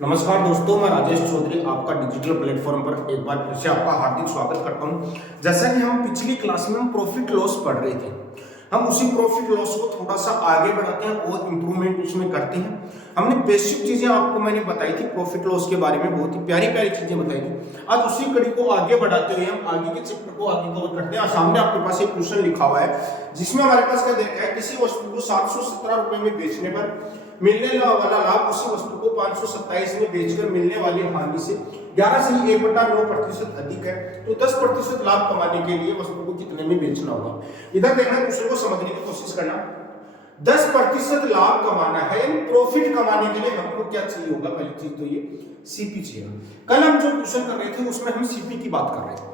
नमस्कार दोस्तों, मैं राजेश चौधरी आपका डिजिटल प्लेटफॉर्म पर एक बार फिर से आपका हार्दिक स्वागत करता हूं। जैसा कि हम पिछली क्लास में हम प्रॉफिट लॉस पढ़ रहे थे, हम उसी प्रॉफिट लॉस को थोड़ा सा आगे बढ़ाते हैं और इंप्रूवमेंट उसमें करते हैं। हमने बेसिक चीजें आपको मैंने बताई थी प्रॉफिट लॉस के बारे में, बहुत ही प्यारी प्यारी चीजें बताई थी। आज उसी कड़ी को आगे बढ़ाते हुए हम आगे के चैप्टर को आगे कवर करते हैं। सामने आपके पास एक क्वेश्चन लिखा हुआ है जिसमें हमारे पास क्या देखा है, किसी वस्तु को 717 रुपए में बेचने पर मिलने वाला लाभ उसी वस्तु को 527 में बेचकर मिलने वाली हानि से 11 से 1/9% अधिक है, तो 10% लाभ कमाने के लिए वस्तु को कितने में बेचना होगा। इधर देखना, क्वेश्चन को समझने की कोशिश करना। 10% लाभ कमाना है, यानी प्रॉफिट कमाने के लिए हमको क्या चाहिए होगा। पहली चीज तो ये सीपी चाहिए। कल हम जो क्वेश्चन कर रहे थे उसमें हम सीपी की बात कर रहे थे।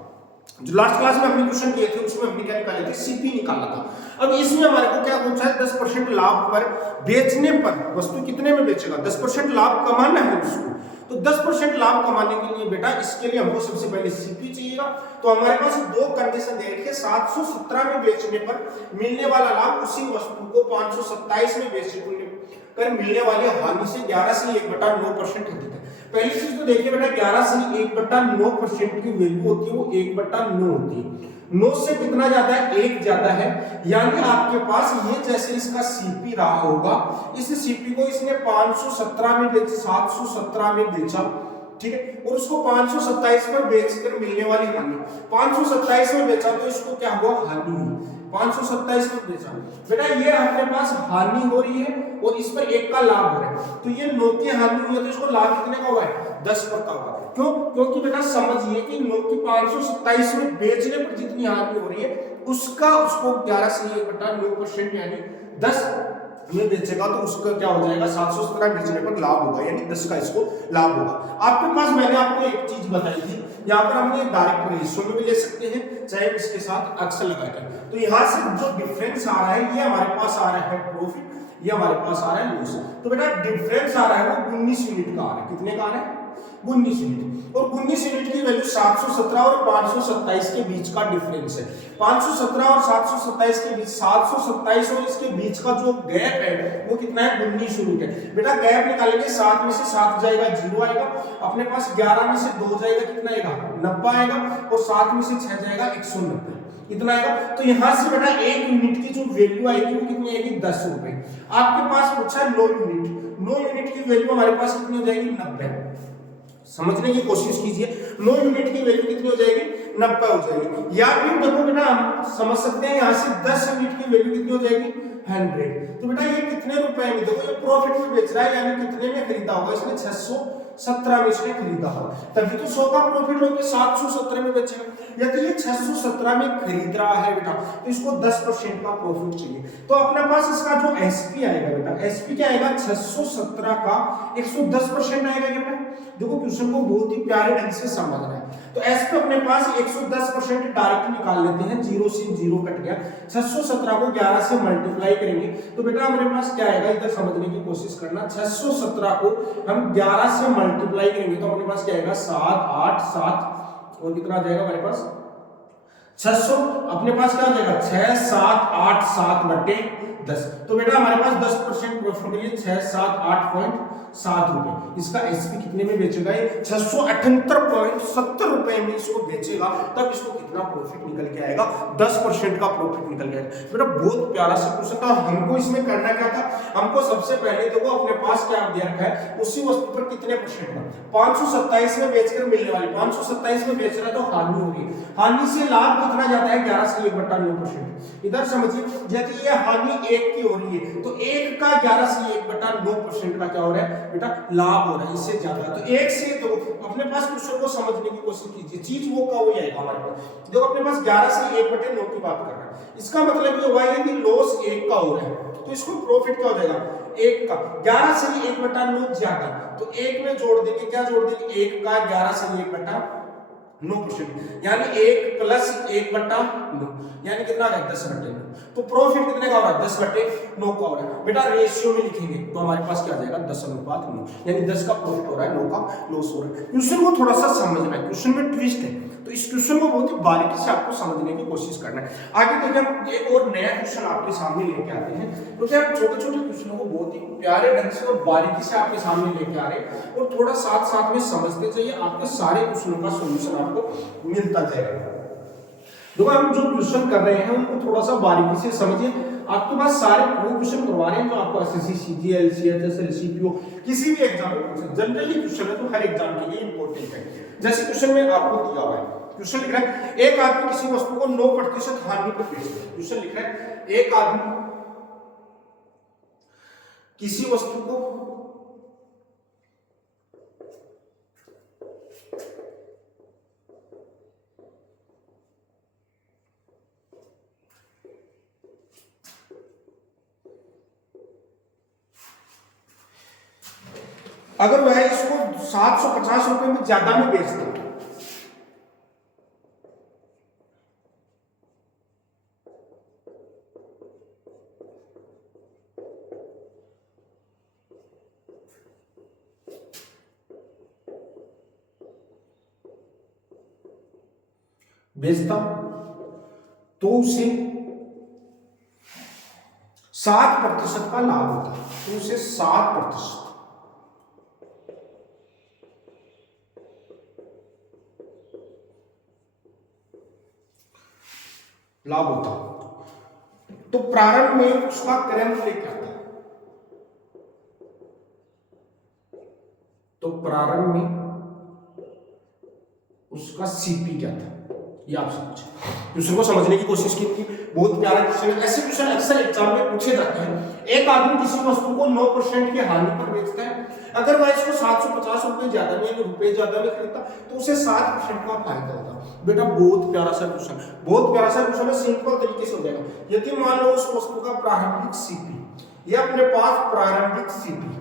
जो लास्ट क्लास में हमने क्वेश्चन किए थे उसमें हमने क्या निकाले थे, सीपी निकाला था। अब इसमें हमारे को क्या पूछा है, 10% लाभ पर बेचने पर वस्तु कितने में बेचेगा। 10% लाभ कमाना है उसको, तो 10% लाभ कमाने के लिए बेटा इसके लिए हमको सबसे पहले सीपी चाहिएगा। तो हमारे पास दो कंडीशन दे रखी है, 717 में बेचने पर मिलने वाला लाभ उसी वस्तु को 527 में बेचने कर मिलने वाली हानि से 11 से 1/9% अधिक है। पहली चीज तो देखिए बेटा, 11 से 1/9% की वैल्यू होती है वो 1/9 होती है। 9 से कितना जाता है, 1 जाता है, यानी आपके पास ये जैसे इसका सीपी रहा होगा, इस सीपी को इसने 517 में बेचा, 717 में बेचा, ठीक है, और उसको 527 पर बेचकर मिलने वाली हानि, 527 में बेचा तो इसको क्या हुआ, हानि हुई। 527 में बेचा बेटा, ये अपने पास हानि हो रही है और इस पर 1 का लाभ हो रहा है, तो ये 9 की हानि हुई है, तो इसको लाभ कितने का हुआ है, 10 का हुआ। क्यों? क्योंकि बेटा समझिए कि 9 की 527 में बेचने पर जितनी हानि हो रही है उसका उसको 11 से 1/9% यानी 10 में बेचेगा, तो उसका क्या हो जाएगा, 717 बेचने पर लाभ होगा, यानी 10 का इसको लाभ होगा। आपके पास मैंने आपको एक चीज बताई थी, यहाँ पर हमने डायरेक्ट रेशियो में भी ले सकते हैं, चाहे इसके साथ अक्सर लगाकर। तो यहाँ से जो डिफरेंस आ रहा है ये हमारे पास आ रहा है प्रॉफिट, ये हमारे पास आ रहा है लॉस। तो बेटा डिफरेंस आ रहा है वो 19 यूनिट का आ रहा है। कितने का आ रहा है, 19 यूनिट। और 19 यूनिट की वैल्यू 717 और 527 के बीच का डिफरेंस है। 517 और 727 के बीच, 727 और इसके बीच का जो गैप है वो कितना है, 19 यूनिट है। बेटा गैप निकालेंगे, 7 में से 7 जाएगा 0 आएगा, अपने पास 11 में से 2 जाएगा कितना आएगा, 90 आएगा, और 7 में से 6 जाएगा 190, इतना आएगा। तो यहां से बेटा 1 यूनिट की जो वैल्यू आएगी वो कितनी आएगी, 10 रुपए। आपके पास पूछा है 9 यूनिट, 9 यूनिट की वैल्यू हमारे पास कितनी हो जाएगी, 90। समझने की कोशिश कीजिए, 9 यूनिट की वैल्यू कितनी हो जाएगी, 90 हो जाएगी। या फिर देखो बेटा हम समझ सकते हैं यहाँ से 10 यूनिट की वैल्यू कितनी हो जाएगी, 100। तो बेटा ये कितने रुपए में, देखो ये प्रॉफिट में बेच रहा है, यानी कितने में खरीदा होगा इसने, 617 में इसने खरीदा होगा, तभी तो 100 का प्रॉफिट होकर 717 में बेचेगा। यदि ये 617 में खरीद रहा है बेटा, तो इसको 10% का प्रॉफिट चाहिए। तो अपने पास इसका जो एसपी आएगा बेटा, एसपी क्या आएगा, 617 का 110% आएगा क्या बेटा। देखो क्वेश्चन को बहुत ही प्यारे ढंग से समझना है। तो एसपी अपने पास 110% डायरेक्ट निकाल लेते हैं, 0 से 0 कट गया, 617 को 11 से मल्टीप्लाई करेंगे तो बेटा हमारे पास क्या आएगा, इधर समझने की कोशिश करना। 617 को हम 11 से मल्टीप्लाई करेंगे तो हमारे पास क्या आएगा, 7 8 7 और कितना आ जाएगा हमारे पास 600। अपने पास क्या आ जाएगा, 6 7 8 7 बटे 10। तो बेटा हमारे पास 10% प्रॉफिट है, 6 7 8.7 रुपए। इसका एसपी कितने में बेचेगा, ये 678.70 रुपए में इसको बेचेगा, तब इसको कितना प्रॉफिट निकल के आएगा, 10% का प्रॉफिट निकल के आएगा। बेटा बहुत प्यारा सा क्वेश्चन था। हमको इसमें करना क्या था, हमको सबसे पहले देखो अपने पास क्या दिया रखा है, उसी वस्तु पर कितने परसेंट का, 527 में बेचकर मिलने वाली, 527 में बेच रहा है तो हानि हो रही है, हानि से लाभ कितना जाता है, 11 से 1/9%। इधर समझिए, यदि ये हानि 1 की हो रही है तो 1 का 11 से 1/9% का क्या हो रहा है बेटा, लाभ हो रहा है, इससे ज्यादा। तो 1 से तो अपने पास क्वेश्चन को समझने की कोशिश कीजिए, चीज वो का वही आएगा हमारे पास। देखो अपने पास 11 से 1/9 की बात कर रहा है, इसका मतलब ये हुआ है कि लॉस 1 का हो रहा है, तो इसको प्रॉफिट क्या हो जाएगा, 1 का 11 से 1/9 ज्यादा, तो 1 में जोड़ देंगे, क्या जोड़ देंगे, 1 का 11 से 1/9%, यानी 1 + 1/9, यानी कितना है, 10/9। तो प्रॉफिट कितने का हो रहा है 10/9 का हो रहा है बेटा। रेशियो में लिखेंगे तो हमारे पास क्या आ जाएगा 10:9, यानी 10 का प्रॉफिट हो रहा है 9 का लॉस हो रहा है। क्वेश्चन को थोड़ा सा समझना है, क्वेश्चन में ट्विस्ट है, तो इस क्वेश्चन को बहुत ही बारीकी से आपको समझने की कोशिश करना है। आगे देखिए हम एक और नया क्वेश्चन आपके सामने लेके आते हैं, क्योंकि हम छोटे छोटे क्वेश्चनों को बहुत ही प्यारे ढंग से और बारीकी से आपके सामने लेके आ रहे हैं, और थोड़ा साथ साथ में समझते जाइए, आपके सारे क्वेश्चनों का सोल्यूशन आपको मिलता जाएगा। देखो हम जो क्वेश्चन कर रहे हैं उनको थोड़ा सा बारीकी से समझिए। आपके पास सारे वो क्वेश्चन करवा रहे हैं जो आपको एसएससी, सीजीएल, सीएचएसएल, सीपीओ किसी भी एग्जाम में पूछे, जनरली क्वेश्चन है तो हर एग्जाम के लिए इंपॉर्टेंट है। जैसे क्वेश्चन में आपको दिया हुआ है, क्वेश्चन लिख रहा है एक आदमी किसी वस्तु को 9% हानि पर बेचता है। क्वेश्चन लिख रहा है एक आदमी किसी वस्तु को अगर वह इसको 750 रुपए में ज्यादा में बेचता है, तो उसे 7% का लाभ होता है, तो उसे 7% लाभ होता है। तो प्रारंभ में उसका क्रय मूल्य क्या था, तो प्रारंभ में उसका सीपी क्या था, ये आप समझे। क्वेश्चन को समझने की कोशिश की थी, बहुत प्यारा क्वेश्चन है। ऐसे क्वेश्चन अक्सर एग्जाम में पूछे जाते हैं। एक आदमी किसी वस्तु को 9% की हानि पर बेचता है, अगर वह इसको 750 रुपए ज्यादा में, रुपए ज्यादा में खरीदता तो उसे 7% का फायदा होता। बेटा बहुत प्यारा सा क्वेश्चन, बहुत प्यारा सा क्वेश्चन है, सिंपल तरीके से हो जाएगा। यदि मान लो उस वस्तु का प्रारंभिक सीपी, ये अपने पास प्रारंभिक सीपी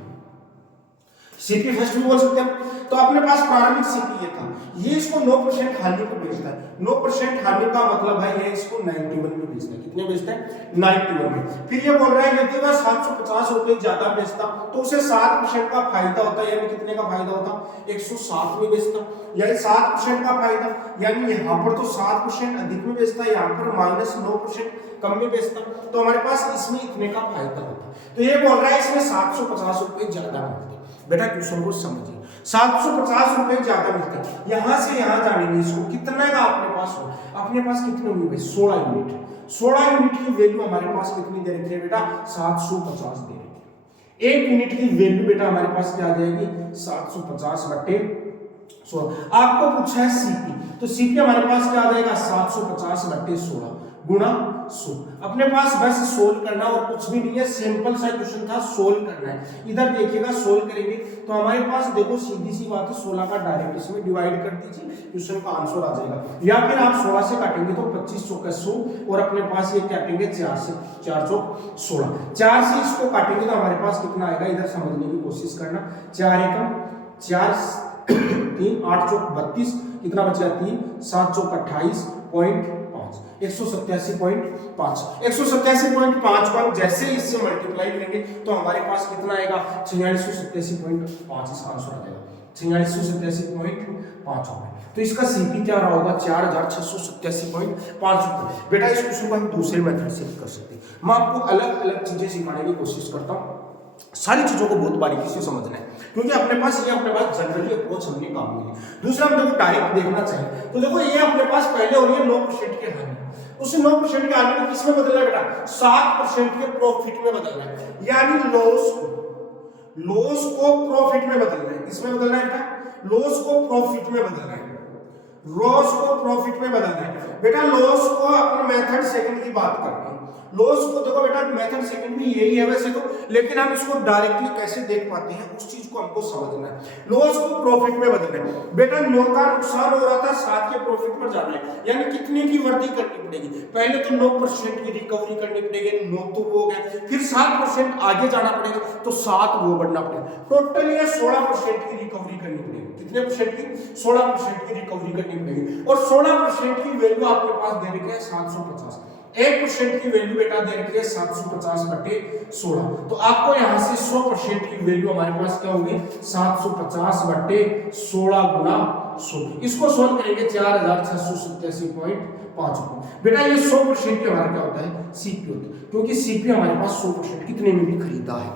फर्स्ट में बोल सकते हैं, तो अपने पास प्रारंभिक सीपी ये था, ये इसको 9% हानि पर बेचता है। 9% हानि का मतलब है ये इसको 91 में बेचता है। कितने बेचता है 91 में। फिर ये बोल रहा है यदि वह 750 रुपए ज्यादा बेचता तो उसे 7% का फायदा होता है, यानी कितने का फायदा होता 107 में बेचता, यानी 7% का फायदा, यानी यहाँ पर तो 7% अधिक में बेचता है, यहाँ पर -9% कम में बेचता, तो हमारे पास इसमें इतने का फायदा होता। तो ये बोल रहा है इसमें 750 रुपए ज्यादा मिलते। बेटा क्वेश्चन को समझिए, 750 रुपए ज्यादा मिलते हैं, यहां से यहां जानेंगे इसको कितना का अपने पास हो, अपने पास कितने होंगे 16 यूनिट। 16 यूनिट की वैल्यू हमारे पास कितनी दे रखी है बेटा 750 दे रखी है। एक यूनिट की वैल्यू बेटा हमारे पास क्या आ जाएगी 750 बटे 16। आपको पूछा है सीपी, तो सीपी हमारे पास क्या आ जाएगा 750 बटे 16 गुणा 100। अपने पास बस सोल्व करना और कुछ भी नहीं है, सिंपल सा क्वेश्चन था, सोल्व करना है। इधर देखिएगा सोल्व करेंगे तो हमारे पास देखो सीधी सी बात है 16 का डायरेक्ट इसमें डिवाइड कर दीजिए, क्वेश्चन का आंसर आ जाएगा। या फिर आप 16 से काटेंगे तो 25 चौका 100 और अपने पास ये काटेंगे 4 से 4 चौक 16, 4 से इसको काटेंगे तो हमारे पास कितना आएगा, इधर समझने की कोशिश करना। 4 एकम 4 3 8 चौक 32, कितना बचा 3 7 चौक 28.5 187.5 187.5 को हम जैसे इससे मल्टीप्लाई करेंगे तो हमारे पास कितना आएगा 4687.5, इसका आंसर आ जाएगा 4687.5 होगा। तो इसका सीपी क्या रहा होगा 4687.5 रुपए। बेटा इस क्वेश्चन को हम दूसरे मेथड से भी कर सकते हैं। मैं आपको अलग अलग चीजें सिखाने की कोशिश करता हूँ, सारी चीजों को बहुत बारीकी से समझना है, क्योंकि अपने पास जनरली अप्रोच हमने काम की। दूसरा हम देखो डायरेक्ट देखना चाहिए, तो देखो ये अपने पास पहले हो रही है 9% की हानि, उस 9% की हानि को किसमें बदलना है बेटा 7% के प्रॉफिट में बदलना है, यानी लॉस को प्रॉफिट में बदलना है। किसमें बदलना है बेटा लॉस को प्रॉफिट में बदलना है, लॉस को प्रॉफिट में बदलना है। बेटा लॉस को अपने मेथड सेकंड की बात करते हैं, लॉस को देखो बेटा मेथड सेकंड में यही है वैसे तो, लेकिन हम इसको डायरेक्टली कैसे देख पाते हैं उस चीज को हमको समझना है। लॉस को प्रॉफिट में बदलना है। बेटा 9 का नुकसान हो रहा था 7 के प्रॉफिट पर जाना है, यानी कितने की वृद्धि करनी पड़ेगी, पहले तो 9% की रिकवरी करनी पड़ेगी, 9 तो वो हो गया, फिर 7% आगे जाना पड़ेगा तो 7 वो बढ़ना पड़ेगा, टोटल ये 16% की रिकवरी करनी पड़ेगी। कितने परसेंट की 16% की रिकवरी करनी पड़ेगी, और 16% की वैल्यू आपके पास दे रखी है 750। 1% की वैल्यू बेटा दे रखी है 750/16, तो आपको यहाँ से 100% की वैल्यू हमारे पास क्या होगी 750/16 गुना 100। इसको सोल्व करेंगे 4687.5 बेटा ये 100% की हमारा क्या होता है सीपी होता है, क्योंकि सीपी हमारे पास 100% कितने में भी खरीदा है।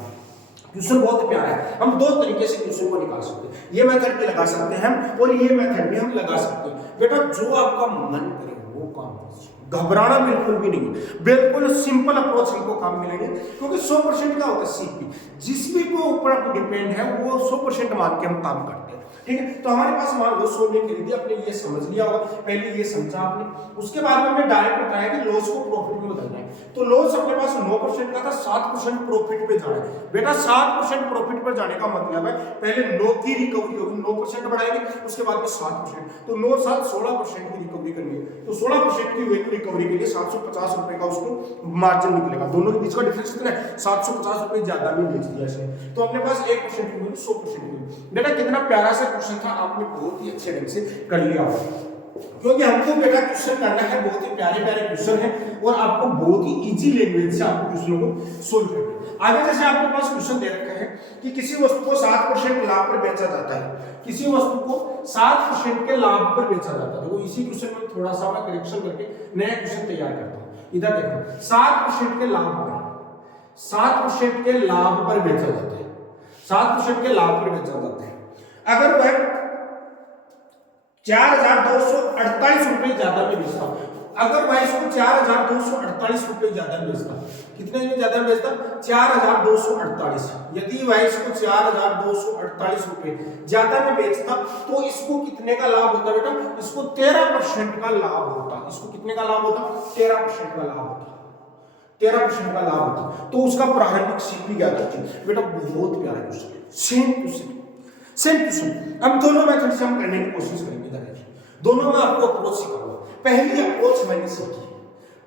क्वेश्चन बहुत प्यारा है, हम दो तरीके से क्वेश्चन को निकाल सकते हैं, ये मेथड भी लगा सकते हैं और ये मेथड भी हम लगा सकते हैं। बेटा जो आपका मन करे वो काम कीजिए, घबराना बिल्कुल भी नहीं, बिल्कुल सिंपल अप्रोच हमको काम मिलेंगे, क्योंकि 100% का होता है सीपी, जिस भी को ऊपर डिपेंड है वो 100% मान के हम काम करते हैं। ठीक है, तो हमारे पास मान लो 100 में खरीदी, आपने ये समझ लिया होगा, पहले ये समझा आपने, उसके बाद में हमने डायरेक्ट बताया कि लॉस को प्रॉफिट में बदलना है। तो लॉस अपने पास 9% का था, 7% प्रॉफिट पे जाना है। बेटा 7% प्रॉफिट पर जाने का मतलब है पहले 9 की रिकवरी होगी, 9% बढ़ाएंगे, उसके बाद में 7%, तो 9 7 16% की रिकवरी करनी है। तो 16% की वैल्यू रिकवरी के लिए 750 रुपए का उसको मार्जिन निकलेगा, दोनों के बीच का डिफरेंस कितना है 750 रुपए ज्यादा में बेच दिया इसने, तो अपने पास 1% की वैल्यू 100% की। बेटा कितना प्यारा सा क्वेश्चन था, आपने बहुत ही अच्छे ढंग से कर लिया, क्योंकि हमको बेटा क्वेश्चन करना है, बहुत ही प्यारे प्यारे क्वेश्चन है और आपको बहुत ही इजी लैंग्वेज से आपको क्वेश्चनों को सोल्व करना है। आगे जैसे आपके पास क्वेश्चन दे रखे हैं कि किसी वस्तु को 7% लाभ पर बेचा जाता है, किसी वस्तु को 7% के लाभ पर बेचा जाता है। देखो इसी क्वेश्चन में थोड़ा सा मैं करेक्शन करके नया क्वेश्चन तैयार करता हूं, इधर देखो 7% के लाभ पर, 7% के लाभ पर बेचा जाता है, 7% के लाभ पर बेचा जाता है। अगर वह 4248 रुपए ज्यादा में बेचता, अगर वह इसको 4248 रुपए ज्यादा में बेचता, कितने में ज्यादा बेचता 4248, यदि वह इसको 4248 रुपए ज्यादा में बेचता तो इसको कितने का लाभ होता बेटा, इसको 13% का लाभ होता, इसको कितने का लाभ होता 13% का लाभ होता, 13% का लाभ होता, तो उसका प्रारंभिक सीपी क्या था बेटा। बहुत प्यारा question, same question, same question. हम दोनों मेथड से हम करने की कोशिश करेंगे, दोनों में आपको अप्रोच सिखाऊंगा। पहली अप्रोच मैंने सीखी,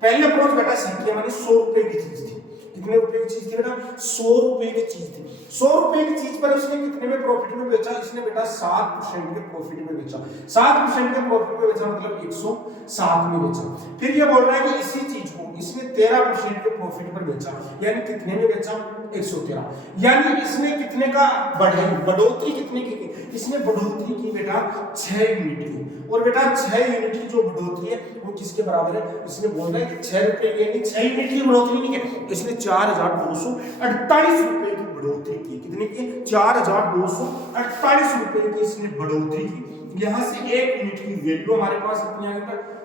पहली अप्रोच बेटा सीखी है मैंने 100 रुपए की चीज थी, कितने रुपए की चीज थी बेटा 100 रुपए की चीज थी। 100 रुपए की चीज पर इसने कितने में प्रॉफिट में बेचा, इसने बेटा 7% के प्रॉफिट में बेचा, 7% के प्रॉफिट में बेचा मतलब 107 में बेचा। फिर ये बोल रहा है कि इसी चीज को इसने 13% के प्रॉफिट पर बेचा, यानी कितने में बेचा 113, यानी इसने कितने का बढ़ोतरी कितने की, इसने बढ़ोतरी की बेटा 6 यूनिट की, और बेटा 6 यूनिट की जो बढ़ोतरी है वो किसके बराबर है, इसने बोल रहा है कि 6 रुपए की 6 यूनिट की बढ़ोतरी नहीं है, इसने 4248 रुपए की बढ़ोतरी की, कितने की 4248 रुपए की इसने बढ़ोतरी की। यहां से 1 यूनिट की वैल्यू हमारे पास कितनी आ गई,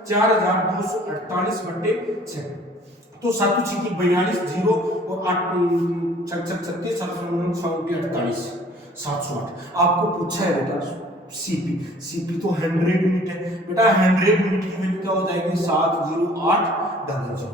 4248/6, तो 7 की 42 जीरो और 8 6 36 7 708। आपको पूछा है बेटा सीपी, सीपी तो 100 यूनिट है बेटा, 100 यूनिट की वैल्यू क्या हो जाएगी 70800,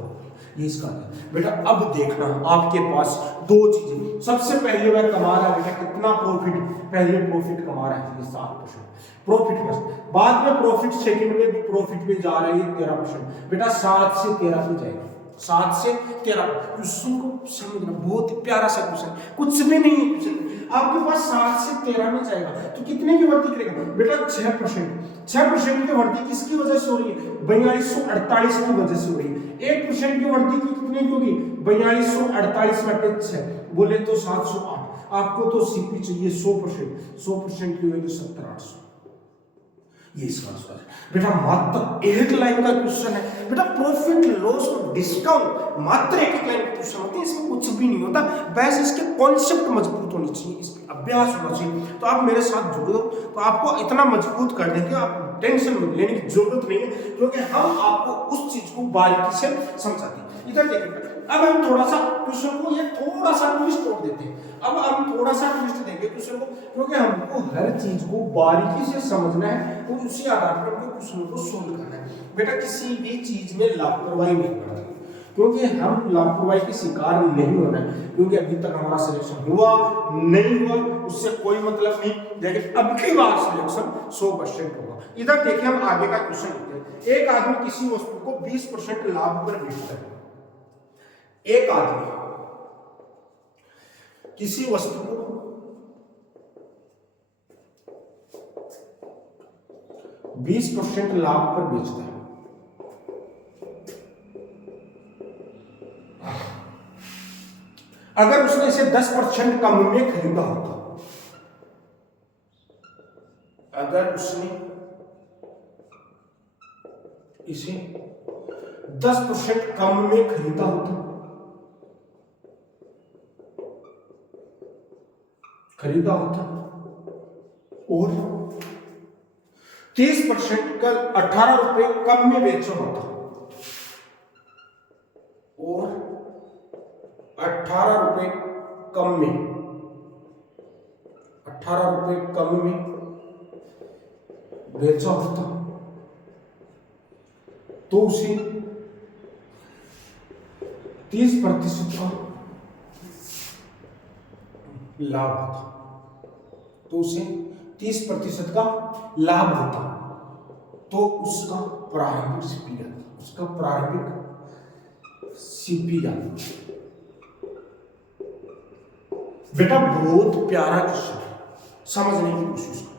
ये इसका है बेटा। अब देखना आपके पास दो चीजें, सबसे पहले वह कमा रहा है बेटा कितना प्रॉफिट, पहले प्रॉफिट कमा रहा है 7% प्रॉफिट फर्स्ट, बाद में प्रॉफिट सेकंड में भी प्रॉफिट पे जा रही है 13%, बेटा 7 से 13 पे जाएगा, 7 से 13। क्वेश्चन को समझना, बहुत ही प्यारा सा क्वेश्चन, कुछ भी नहीं है क्वेश्चन, आपके पास 7 से 13 में जाएगा तो कितने की वृद्धि करेगा बेटा 6%। 6% की वृद्धि किसकी वजह से हो रही है 4248 की वजह से हो रही है। 1% की वृद्धि कितने की होगी 4248/6, बोले तो 708। आपको तो सीपी चाहिए 100%, 100% की वैल्यू 70800, ये इसका आंसर है बेटा। मात्र एक लाइन का क्वेश्चन है बेटा, प्रॉफिट लॉस और डिस्काउंट मात्र एक लाइन का क्वेश्चन होता है, इसमें कुछ भी नहीं होता, बस इसके कॉन्सेप्ट मजबूत होनी चाहिए, इस पे अभ्यास होना चाहिए। तो आप मेरे साथ जुड़ो तो आपको इतना मजबूत कर देंगे, आप टेंशन लेने की जरूरत नहीं है, क्योंकि हम आपको उस चीज को बारीकी से समझाते हैं। इधर देखिए, अब हम थोड़ा सा क्वेश्चन को ये थोड़ा सा ट्विस्ट तोड़ देते हैं, अब हम थोड़ा सा ट्विस्ट देंगे क्वेश्चन को, क्योंकि हमको हर चीज को बारीकी से समझना है और उसी आधार पर हमको क्वेश्चन को सोल्व करना है। बेटा किसी भी चीज में लापरवाही नहीं करनी, क्योंकि हम लापरवाही के शिकार नहीं होना है, क्योंकि अभी तक हमारा सिलेक्शन हुआ नहीं हुआ उससे कोई मतलब नहीं, लेकिन अब की बार सिलेक्शन 100% होगा। इधर देखिए हम आगे का क्वेश्चन लेते हैं। एक आदमी किसी वस्तु को 20% लाभ पर बेचता है, एक आदमी किसी वस्तु को 20% लाभ पर बेचता है, अगर उसने इसे 10% कम में खरीदा होता, अगर उसने इसे 10% कम में खरीदा होता, और 30% का 18 रुपए कम में बेचा होता, और 18 रुपए कम में, 18 रुपए कम में बेचा होता, तो उसे 30% का लाभ होता, तो उसे 30% का लाभ होता, तो उसका प्रारंभिक सीपी आता, उसका प्रारंभिक सीपी आता। बेटा बहुत प्यारा क्वेश्चन है, समझने की कोशिश करो,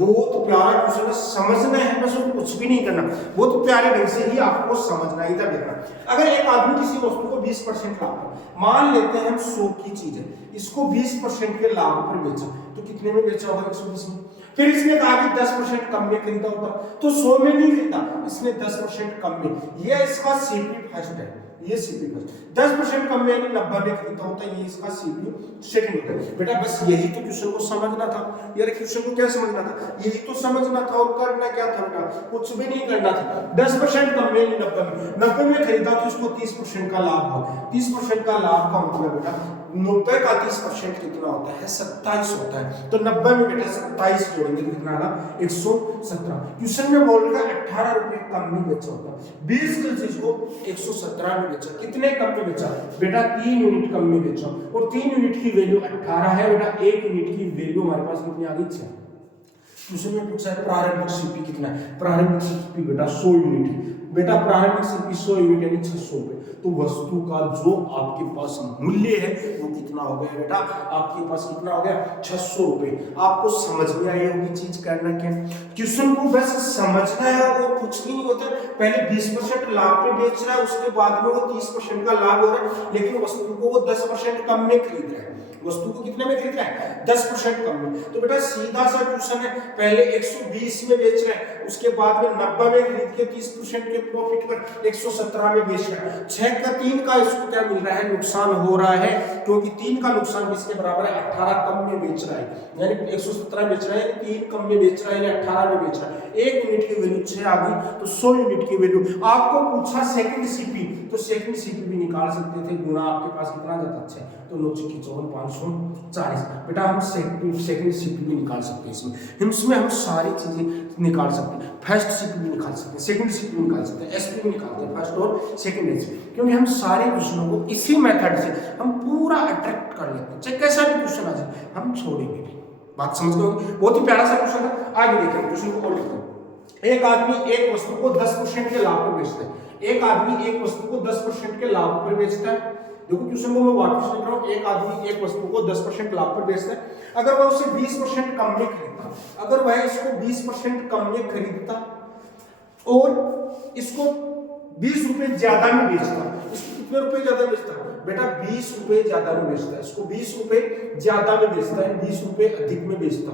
बहुत प्यारा क्वेश्चन है, समझना है बस, और कुछ भी नहीं करना, बहुत प्यारे ढंग से ही आपको समझना ही था। देखना, अगर एक आदमी किसी वस्तु को 20% लाभ, मान लेते हैं हम 100 की चीज है, इसको 20% के लाभ पर बेचा, तो कितने में बेचा होगा? 120 में। फिर इसने कहा कि 10% कम में खरीदा होता, तो 100 में नहीं खरीदा, इसने 10% कम में, ये इसका सीपी फर्स्ट है, ये सीपी फर्स्ट। 10% कम में यानी 90 में खरीदा होता, ये इसका सीपी सेकंड होता है। बेटा बस यही तो क्वेश्चन को समझना था यार, क्वेश्चन को क्या समझना था, यही तो समझना था, और करना क्या था बेटा? कुछ भी नहीं करना था। 10% कम में 90 में खरीदा, तो इसको 30% का लाभ हो, 30% का लाभ का मतलब बेटा 90 का 30% कितना होता है? 27 होता है। तो 90 में बेटा 27 जोड़ेंगे तो कितना आना? 117। क्वेश्चन में बोल रहा है 18 रुपए कम में बेचा होता, 20 की चीज को 117 में बेचा, कितने कम में बेचा बेटा? 3 यूनिट कम में बेचा, और 3 यूनिट की वैल्यू 18 है बेटा, 1 यूनिट की वैल्यू हमारे पास कितनी आ गई? 6। क्वेश्चन में पूछा है प्रारंभिक सीपी कितना है? प्रारंभिक सीपी बेटा 100 यूनिट है बेटा, प्रारंभिक सीपी 100 यूनिट यानी 600 रुपए। तो वस्तु का जो आपके पास मूल्य है वो कितना हो गया बेटा? आपके पास कितना हो गया? 600 रुपए। आपको समझ में आई होगी चीज, करना क्या? क्वेश्चन को बस समझना है, और कुछ भी नहीं होता। पहले 20% लाभ पे बेच रहा है, उसके बाद में वो 30% का लाभ हो रहा है, लेकिन वस्तु को वो 10% कम में खरीद रहा है। वस्तु को कितने में खरीद रहा है? 10% कम में। तो बेटा सीधा सा क्वेश्चन है, पहले 120 में बेच रहा है, उसके बाद में 90 में खरीद के 30% के प्रॉफिट पर 117 में बेच रहा है। 6 का 3 का इसको क्या मिल रहा है? नुकसान हो रहा है, क्योंकि 3 का नुकसान किसके बराबर है? 18 कम में बेच रहा है, यानी 117 बेच रहा है, यानी 3 कम में बेच रहा है, यानी 18 में बेच रहा है। 1 यूनिट की वैल्यू 6 आ गई, तो 100 यूनिट की वैल्यू। आपको पूछा सेकंड सीपी, तो सेकंड सीपी भी निकाल सकते थे, गुना आपके पास कितना जाता? 6, तो 9 की 54 540। बेटा हम सेकंड सीपी भी निकाल सकते हैं, इसमें हम सारी चीजें निकाल सकते हैं। फर्स्ट सीपी भी निकाल सकते हैं, सेकंड सीपी भी निकाल सकते हैं, एसपी भी निकालते हैं, फर्स्ट और सेकंड एसपी, क्योंकि हम सारे क्वेश्चनों को इसी मेथड से हम पूरा अट्रैक्ट कर लेते हैं। चाहे कैसा भी क्वेश्चन आ जाए हम छोड़ेंगे नहीं। बात समझ गए? बहुत ही प्यारा सा क्वेश्चन था। आगे देखिए क्वेश्चन को और लिखते हैं। एक आदमी एक वस्तु को 10% के लाभ पर बेचता है, एक आदमी एक वस्तु को 10% के लाभ पर बेचता है। देखो क्वेश्चन को मैं वापस लिख रहा हूं, एक आदमी एक वस्तु को 10% लाभ पर बेचता है, अगर वह उसे 20% कम में खरीदता, अगर वह इसको 20% कम में खरीदता और इसको 20 रुपए ज्यादा में बेचता, इसको कितने रुपए ज्यादा बेचता? बेटा 20 रुपए ज्यादा में बेचता है, इसको 20 रुपए ज्यादा में बेचता है, 20 रुपए अधिक में बेचता,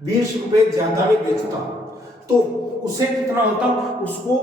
20 रुपए ज्यादा में बेचता, तो उसे कितना होता? उसको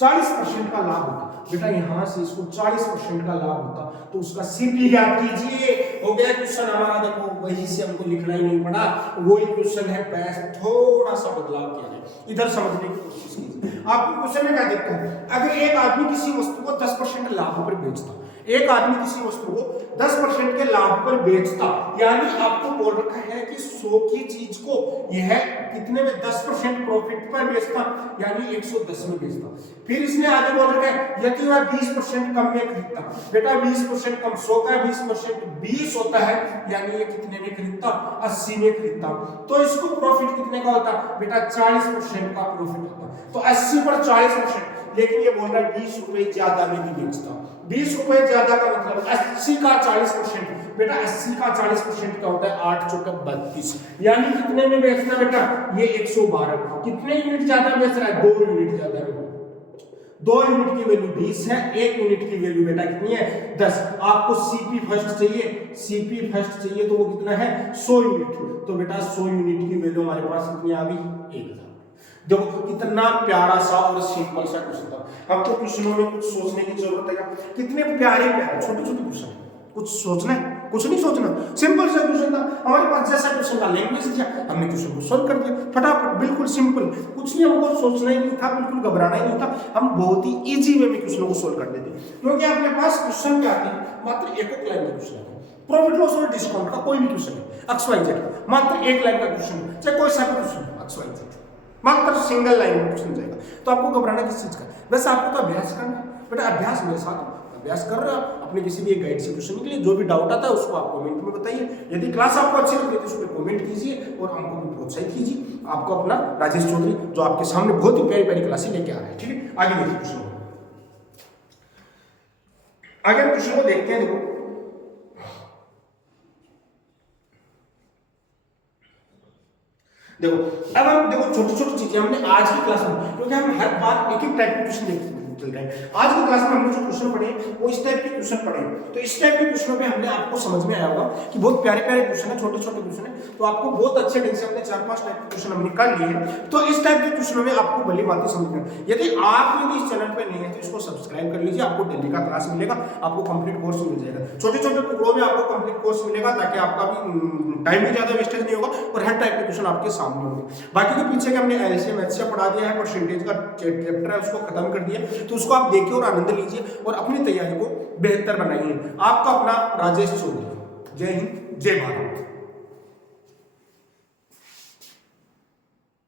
40% का लाभ होता। बेटा यहां से इसको 40% का लाभ होता, तो उसका सीपी ज्ञात कीजिए। हो गया क्वेश्चन हमारा। देखो वही से हमको लिखना ही नहीं पड़ा, वही क्वेश्चन है, बस थोड़ा सा बदलाव किया जाए, इधर समझने की कोशिश कीजिए। आपको क्वेश्चन में क्या देखते हैं? अगर एक आदमी किसी वस्तु को 10% लाभ पर बेचता, एक आदमी किसी वस्तु को 10% के लाभ पर बेचता, यानी आपको बोल रखा है कि 100 की चीज को यह कितने में? 10% प्रॉफिट पर बेचता, यानी 110 में बेचता। फिर इसने आगे बोल रखा है यदि वह 20% कम में खरीदता, बेटा 20% कम, 100 का 20% 20 होता है, यानी ये कितने में खरीदता? 80 में खरीदता, तो इसको प्रॉफिट कितने का होता? बेटा 40% का प्रॉफिट होता। तो 80 पर 40%, लेकिन ये बोल रहा है 20 रुपए ज्यादा में भी बेचता। 20 रुपए ज्यादा का मतलब 80 का 40%, बेटा 80 का 40% क्या होता है? 8 चौके 32, यानी कितने में बेचना बेटा? ये 112। कितने यूनिट ज्यादा बेच रहा है? 2 यूनिट ज्यादा में। 2 यूनिट की वैल्यू 20 है, 1 यूनिट की वैल्यू बेटा कितनी है 10। आपको सीपी फर्स्ट चाहिए तो वो कितना है 100 यूनिट। तो बेटा 100 यूनिट की वैल्यू हमारे पास कितनी आ गई 1000। देखो कितना प्यारा सा और सिंपल सा क्वेश्चन था। आपको क्वेश्चनों में कुछ सोचने की जरूरत है क्या? कितने प्यारे प्यारे छोटे छोटे क्वेश्चन, कुछ सोचना है, कुछ नहीं सोचना, सिंपल सा क्वेश्चन था हमारे पास। जैसा क्वेश्चन का लैंग्वेज दिया हमने क्वेश्चन को सॉल्व कर दिया फटाफट, बिल्कुल सिंपल, कुछ नहीं हमको सोचना ही नहीं था, बिल्कुल घबराना ही नहीं था, हम बहुत ही इजी वे में क्वेश्चन को सॉल्व कर देते। क्योंकि आपके पास क्वेश्चन क्या आते हैं मात्र एक लाइन के क्वेश्चन आते हैं, प्रॉफिट लॉस और डिस्काउंट का कोई भी क्वेश्चन है XYZ, मात्र एक लाइन का क्वेश्चन, चाहे कोई सा भी क्वेश्चन XYZ, मात्र सिंगल लाइन में क्वेश्चन जाएगा। तो आपको घबराना किस चीज का? बस आपको तो अभ्यास करना है बेटा, अभ्यास मेरे साथ अभ्यास कर रहे हो आप अपने किसी भी एक गाइड से क्वेश्चन के लिए। जो भी डाउट आता है उसको आप कमेंट में बताइए। यदि क्लास आपको अच्छी लगी तो उस पर कमेंट कीजिए और हमको भी प्रोत्साहित कीजिए। आपको अपना राजेश चौधरी जो आपके सामने बहुत ही प्यारी प्यारी क्लासें लेके आ रहे हैं, ठीक है। आगे देखिए क्वेश्चन को, आगे क्वेश्चन को देखते हैं। देखो अब हम देखो छोटी छोटी चीजें हमने आज की क्लास में, क्योंकि हम हर बार एक एक टाइप के क्वेश्चन देखते हैं चल रहे हैं। आज की क्लास में हमने जो क्वेश्चन पढ़े वो इस टाइप के क्वेश्चन पढ़े। तो इस टाइप के क्वेश्चनों में हमने आपको समझ में आया होगा कि बहुत प्यारे प्यारे क्वेश्चन है, छोटे छोटे क्वेश्चन है। तो आपको बहुत अच्छे ढंग से हमने 4-5 टाइप के क्वेश्चन हमने कर लिए हैं। तो इस टाइप के क्वेश्चनों में आपको भली बातें समझना। यदि आप इस चैनल पर नहीं है तो इसको सब्सक्राइब कर लीजिए, आपको डेली का क्लास मिलेगा, आपको कंप्लीट कोर्स मिल जाएगा। छोटे छोटे टुकड़ों में आपको कंप्लीट कोर्स मिलेगा ताकि आपका भी टाइम भी ज्यादा वेस्टेज नहीं होगा और हर टाइप के क्वेश्चन आपके सामने होंगे। बाकी के पीछे के हमने एलसीएम एचसीएफ पढ़ा दिया है, परसेंटेज का चैप्टर है उसको खत्म कर दिया, तो उसको आप देखिए और आनंद लीजिए और अपनी तैयारी को बेहतर बनाइए। आपका अपना राजेश चौधरी। जय हिंद, जय भारत।